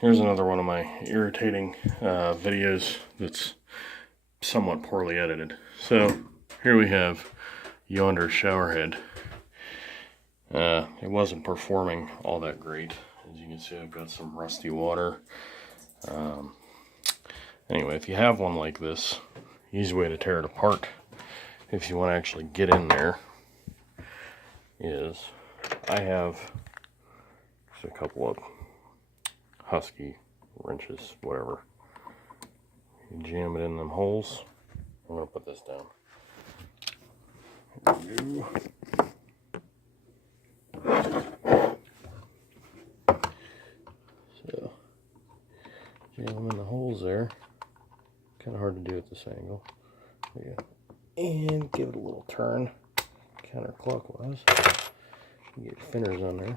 Here's another one of my irritating videos that's somewhat poorly edited. So here we have yonder showerhead. It wasn't performing all that great. As you can see, I've got some rusty water. Anyway, if you have one like this, easy way to tear it apart, if you want to actually get in there, is I have just a couple of Husky wrenches, whatever. You jam it in them holes. I'm going to put this down. So, jam them in the holes there. Kind of hard to do at this angle. There you go. And give it a little turn, counterclockwise. You get your fingers on there.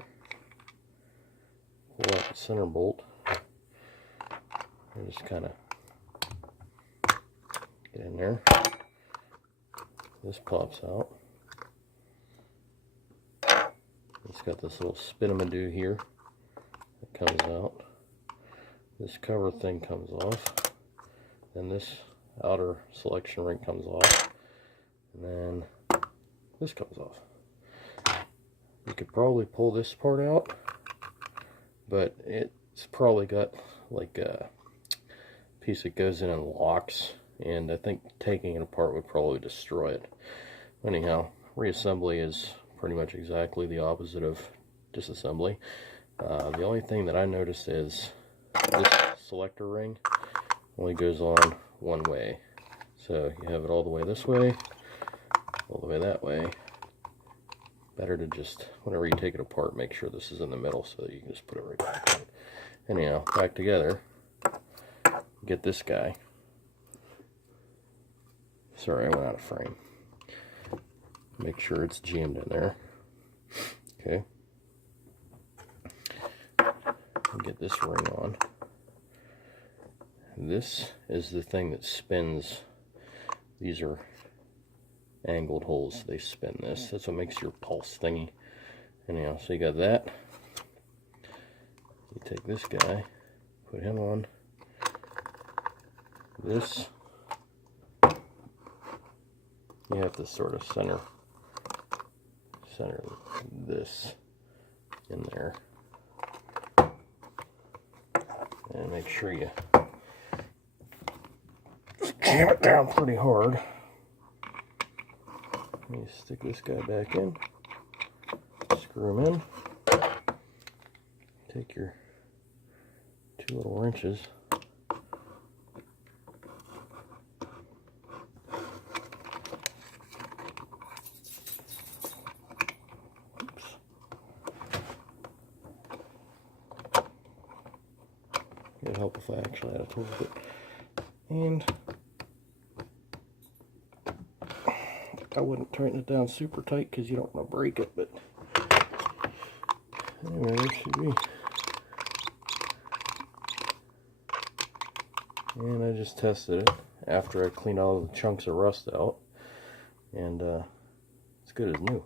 Pull out the center bolt. And just kind of get in there. This pops out. It's got this little spinamadoo here that comes out. This cover thing comes off. Then this outer selection ring comes off. And then this comes off. You could probably pull this part out, but it's probably got like a piece that goes in and locks, and I think taking it apart would probably destroy it. Anyhow, reassembly is pretty much exactly the opposite of disassembly. The only thing that I noticed is this selector ring only goes on one way. So you have it all the way this way, all the way that way. Better to just, whenever you take it apart, make sure this is in the middle so that you can just put it right back in. Anyhow, back together. Get this guy. Sorry, I went out of frame. Make sure it's jammed in there. Okay. Get this ring on. This is the thing that spins. These are angled holes. They spin this. That's what makes your pulse thingy. Anyhow, so you got that. You take this guy, put him on. This, you have to sort of center this in there. And make sure you jam it down pretty hard. You stick this guy back in, screw him in, take your two little wrenches, it'd help if I actually had a tool bit, and I wouldn't tighten it down super tight because you don't want to break it, but anyway, there should be. And I just tested it after I cleaned all the chunks of rust out, and it's good as new.